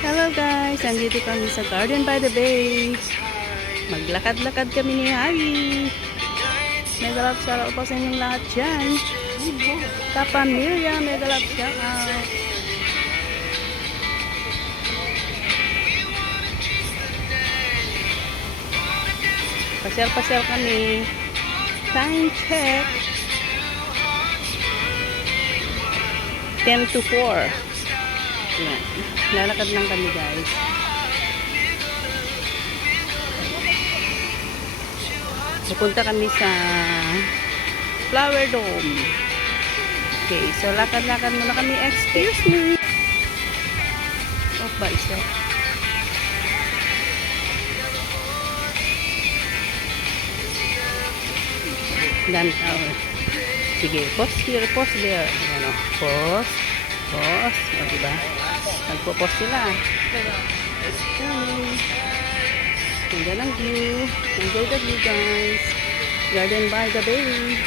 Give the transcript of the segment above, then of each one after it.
Hello guys, nandito kami sa Garden by the Bay. Maglakad-lakad kami ni Harry. Mega love shout out po sa inyong lahat dyan. Kapamilya, mega love shout out. Pasyal-pasyal kami. Time check. 10 to 4. Yan. Lalakad lang kami guys. Pupunta kami sa Flower Dome. Okay, so lakad-lakad muna kami. Excuse me. Oh, bicep. Dami tao. Sige, pause here, pause there. Ano, pause, pause. O, diba? Nagpo-pause sila. Ganda ng view. Enjoy the view, guys. Garden by the Bay.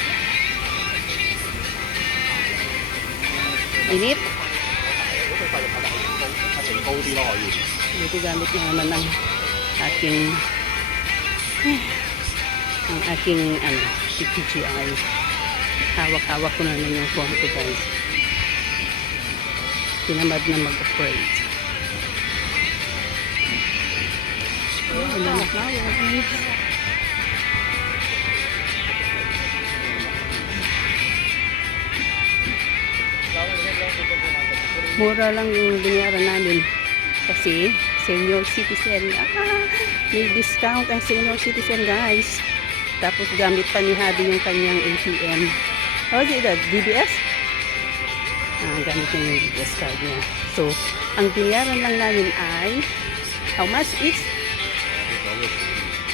Init. Dito gamit na naman ng aking CPGI. Hawak-hawak ko na lang yung phone ko guys. Tinamad na mag-operate. Wala na flowers. Mura lang yung binayaran namin. Kasi senior citizen. May discount ang senior citizen guys. Tapos gamit pa ni Habi yung kanyang ATM. How is it that? DBS? Gamit niya yung DBS card niya. So, ang binayaran lang namin ay how much? It's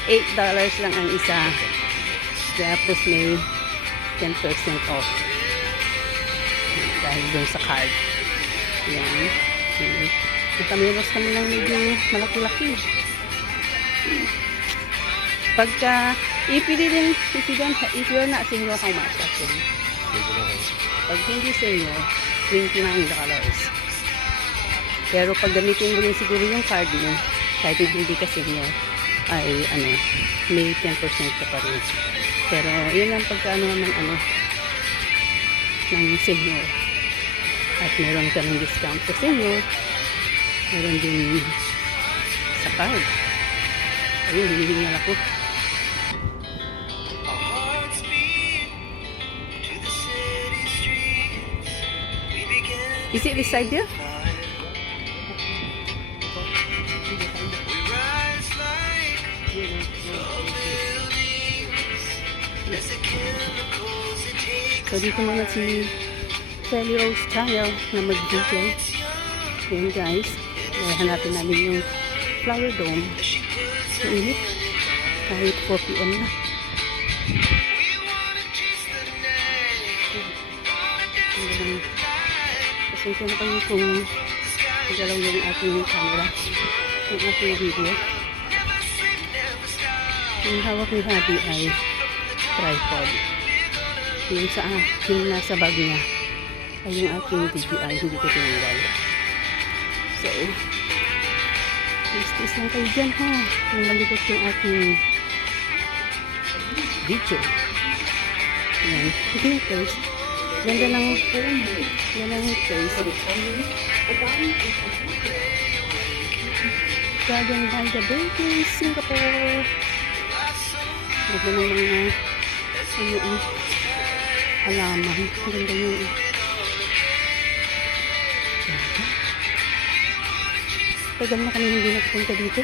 $8 lang ang isa. Tapos may 10% off. Dahil doon sa card. Yan. Nakamilos kami lang medyo malaki-laki. Pagka, if you're not senior, how much actually? Pag hindi senior, $29. Pero pag gamitin mo rin siguro yung card mo, kahit hindi ka senior, ay may 10% ka pa rin. Pero yun ang pagkaano ng senior. At meron ka ng discount sa senior. Meron din sa card. Ayun, hinihingal ako. Is it this side there? So dito muna si Sally Rose Channel na mag-video. Yan guys. Hanapin namin yung Flower Dome. Mainit. Kahit 4 PM na. Pasensya na kayo kung nagalaw yung ating camera. Yung ating video. Yung hawak ni Habi ay tripod. Yung nasa bag niya ay yung aking DJI, hindi ko tinanggal. So, please lang kayo dyan ha. Yung malikot yung aking video. Yan. Ito yung place. Ganda ng place. Garden by the Bay, Singapore. Ganda ng mga halaman. Ganda yung tagal na kami hindi nakapunta dito.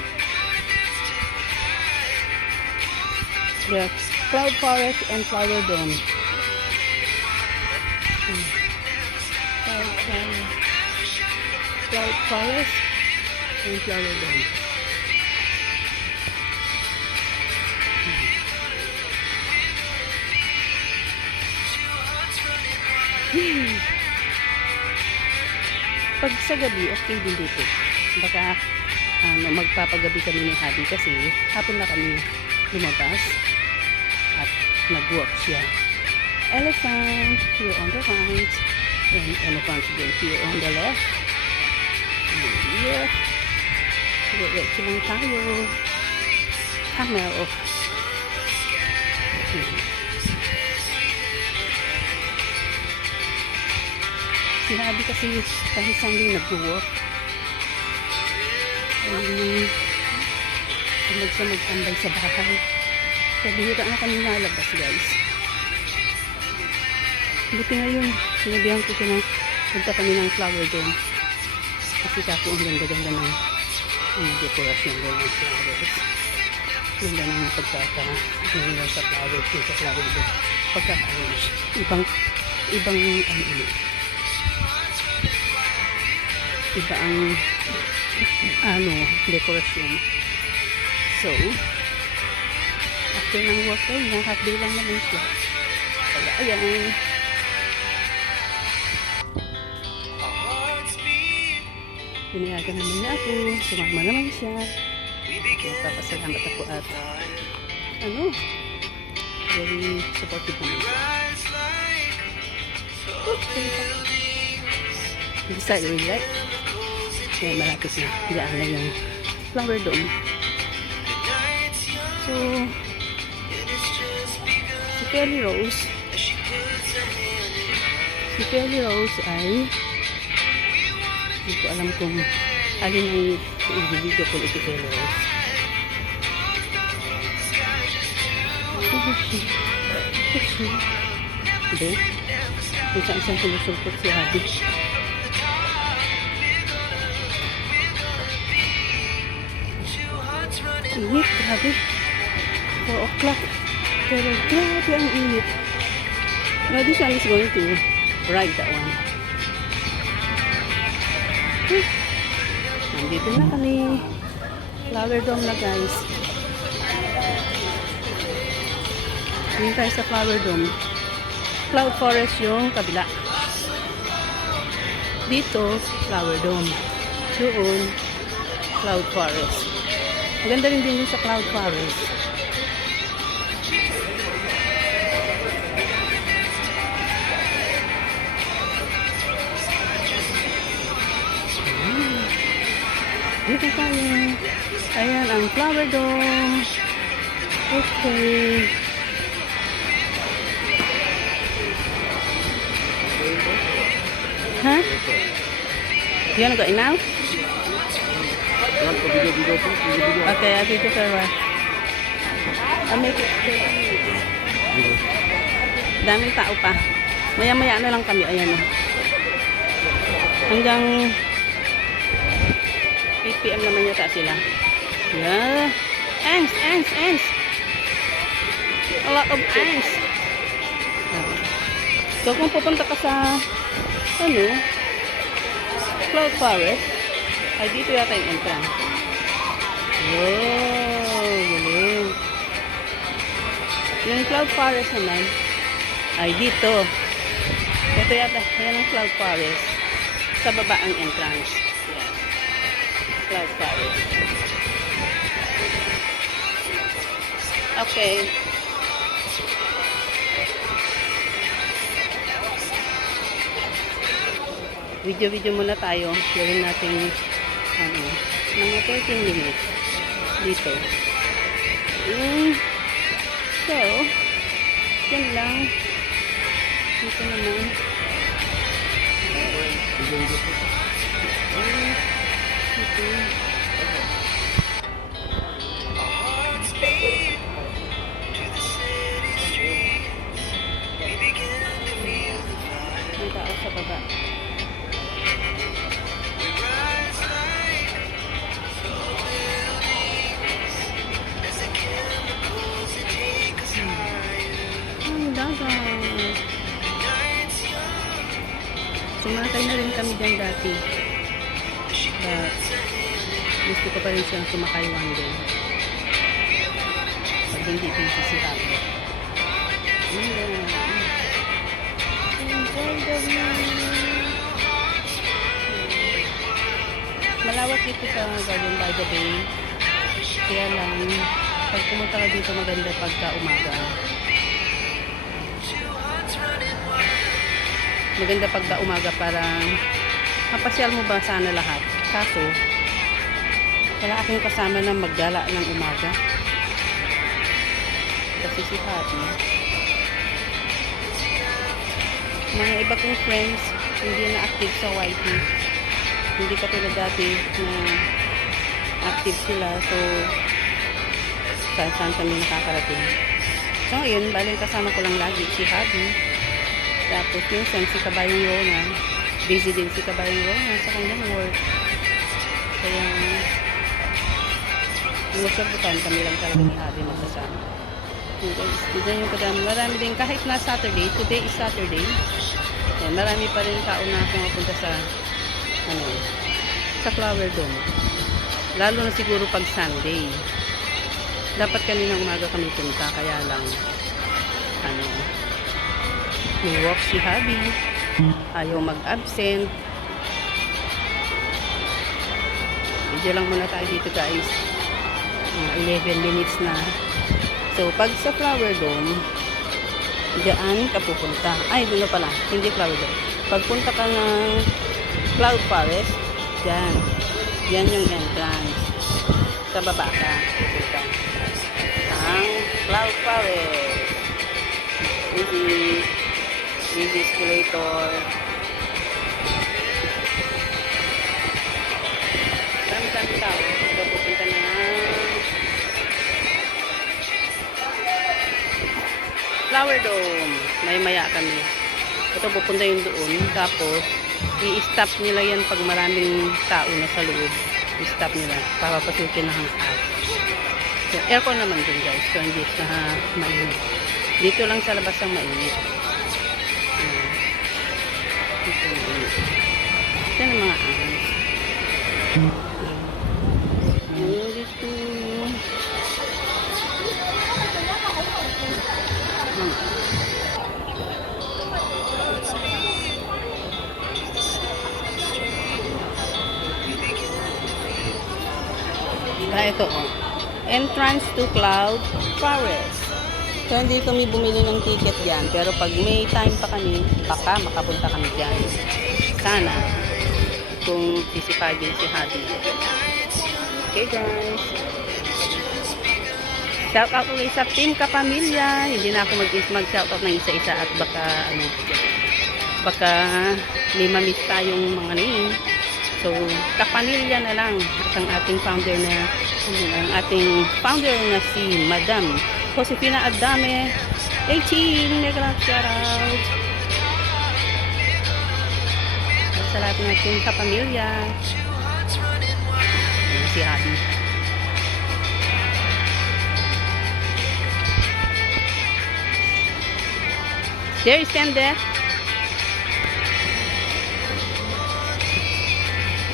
The Cloud Forest and Flower Dome. Cloud Forest and Flower Dome. Pag sa gabi, okay din dito. Baka magpapagabi kami ni Habi kasi hapon na kami lumabas at nag-walk siya. Elephant here on the right and elephant again here on the left. And here Diretso lang tayo. Camel. Si Habi kasi kahit saan din nag-work. Magtambay sa bahay. Kaya bihira na kami nalabas, guys. Buti ngayon, sinabihan ko siya na punta kami ng flower dome. Kasi kako ang ganda-ganda ng dekorasyon doon ng flowers. Ganda ng pagkaka sa flowers yung sa flower dome. Pagkaka-arrange. Ibang iba ang dekorasyon. So, after ng work day, half day lang naman siya. Kaya, ayan. Pinayagan naman na ako. Sumama naman siya. Nagpapasalamat ako at very supportive naman siya. Decide really like. Kaya malapit na. Diyan na yung flower dome. So, si Kelly Rose ay hindi ko alam kung alin ang i-video ko ulit kay Kelly Rose. Hindi. Kung saan sumusulpot si Abby. Init, grabe. 4 o'clock. Pero grabe ang init. Now this one is going to ride that one. Nandito na kami. Flower dome na, guys. Dito tayo sa flower dome. Cloud forest yung kabila. Dito, flower dome. Doon, cloud forest. Maganda rin din sa cloud forest. Dito tayo. Ayan ang flower dome. Okay. Ha? Yan ang kainaw? Okay, dito sir. Daming tao pa. Maya-maya na lang kami. Ayan o. Hanggang 8 PM naman yata sila. Yeah. Ants. A lot of ants. So kung pupunta ka sa cloud forest, ay dito yata yung entrance. Wow, galing. Yung cloud forest naman ay dito. Ito yata, yan ang cloud forest. Sa baba ang entrance. Yan. Cloud forest. Okay. Video muna tayo. Gawin natin mga 13 minutes dito. So, yan lang. Dito naman. May tao sa baba. Sumakay na rin kami dyan dati. But, gusto ko pa rin siyang sumakay one day. Pag hindi busy si Habi. Enjoy the view. Malawak dito sa Garden by the Bay. Kaya lang, pag pumunta ka dito maganda pagka umaga. Maganda pagka umaga para mapasyal mo ba sana lahat. Kaso, Wala akong kasama na maggala ng umaga. Kasi si Happy. Mga iba kong friends, hindi na active sa YT. Hindi katulad dati na active sila. So, saan kami nakakarating. So, ngayon, baling kasama ko lang lagi si Happy. Tapos, minsan si Kabayong Rona. Busy din si Kabayong Rona sa kanyang work. Kaya, most of the time, kami lang talaga ni Happy magsasama. Tignan yung kadami. Marami din, kahit na Saturday, today is Saturday. Yan, marami pa rin tao na pumapunta sa sa Flower Dome. Lalo na siguro pag Sunday. Dapat kanina umaga kami punta, kaya lang may walk si Happy. Ayaw mag-absent. Video lang muna tayo dito guys. 11 minutes na. So, pag sa Flower Dome, diyan ka pupunta. Ay, doon na pala. Hindi Flower Dome. Pagpunta ka ng Cloud Forest, diyan. Yan yung entrance. Sa baba ka pupunta. Ang Cloud Forest. Easy escalator. Dami tao. Pupunta na Flower Dome. Maya kami. Ito pupunta yung doon. Tapos, i-stop nila yan pag maraming tao na sa loob. I-stop nila. Papapasukin na hangkas. So, aircon naman din guys. So, hindi na mainit. Dito lang sa labas ang mainit. Ito mainit. Ito yung mga ahas. Dito. Ito entrance to Cloud Forest. So hindi kami bumili ng ticket diyan, pero pag may time pa kami, baka makapunta kami diyan. Sana kung sisipagin si Happy. Okay guys, shout out ulit sa Team Kapamilya. Hindi na ako mag-shout out ng isa-isa at baka may mamiss tayong mga name. So, kapamilya na lang at ang ating founder na si Madam Josefina Adame 18. Mega shout out sa lahat ng ating kapamilya. Si Happy. There, stand there.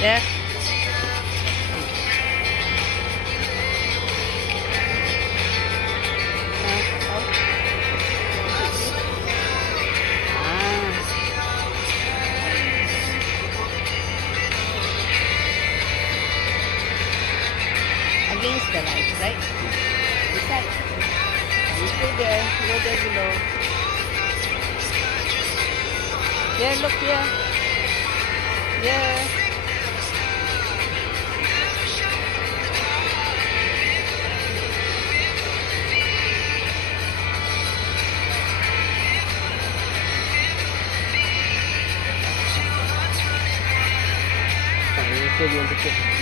There. Against the light, right? This side. You stay there. Go there below. There, look here. Yeah.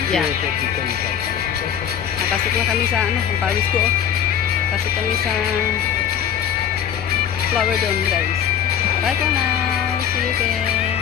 Yeah. Nakasok na kami sa ang pawis ko. Pasok kami sa Flower Dome guys. Bye for now. See you again.